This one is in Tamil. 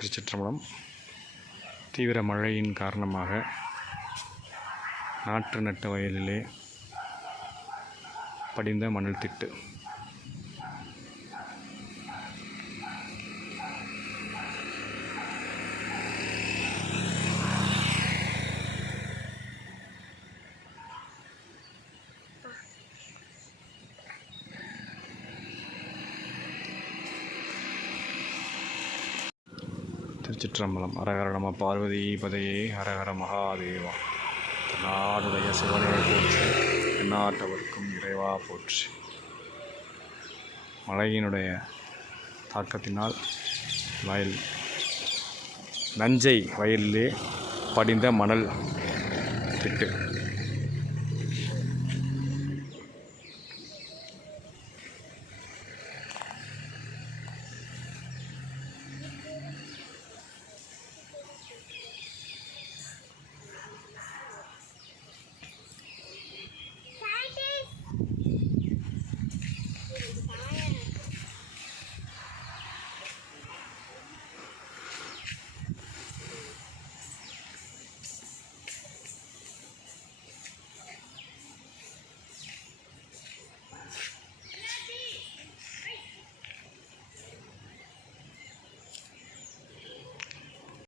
திருச்சிற்றம்பலம். தீவிர மழையின் காரணமாக நாற்று நட்ட வயலிலே படிந்த மணல் திட்டு. திருச்சிற்றம்பலம். ஹரஹர நம பார்வதி பதையே ஹரஹர மகாதேவா. நாடுடைய சிவனை போற்றி எந்நாட்டவர்க்கும் இறைவா போற்றி. மழையினுடைய தாக்கத்தினால் வயல் நஞ்சை வயலிலே படிந்த மணல் திட்டு.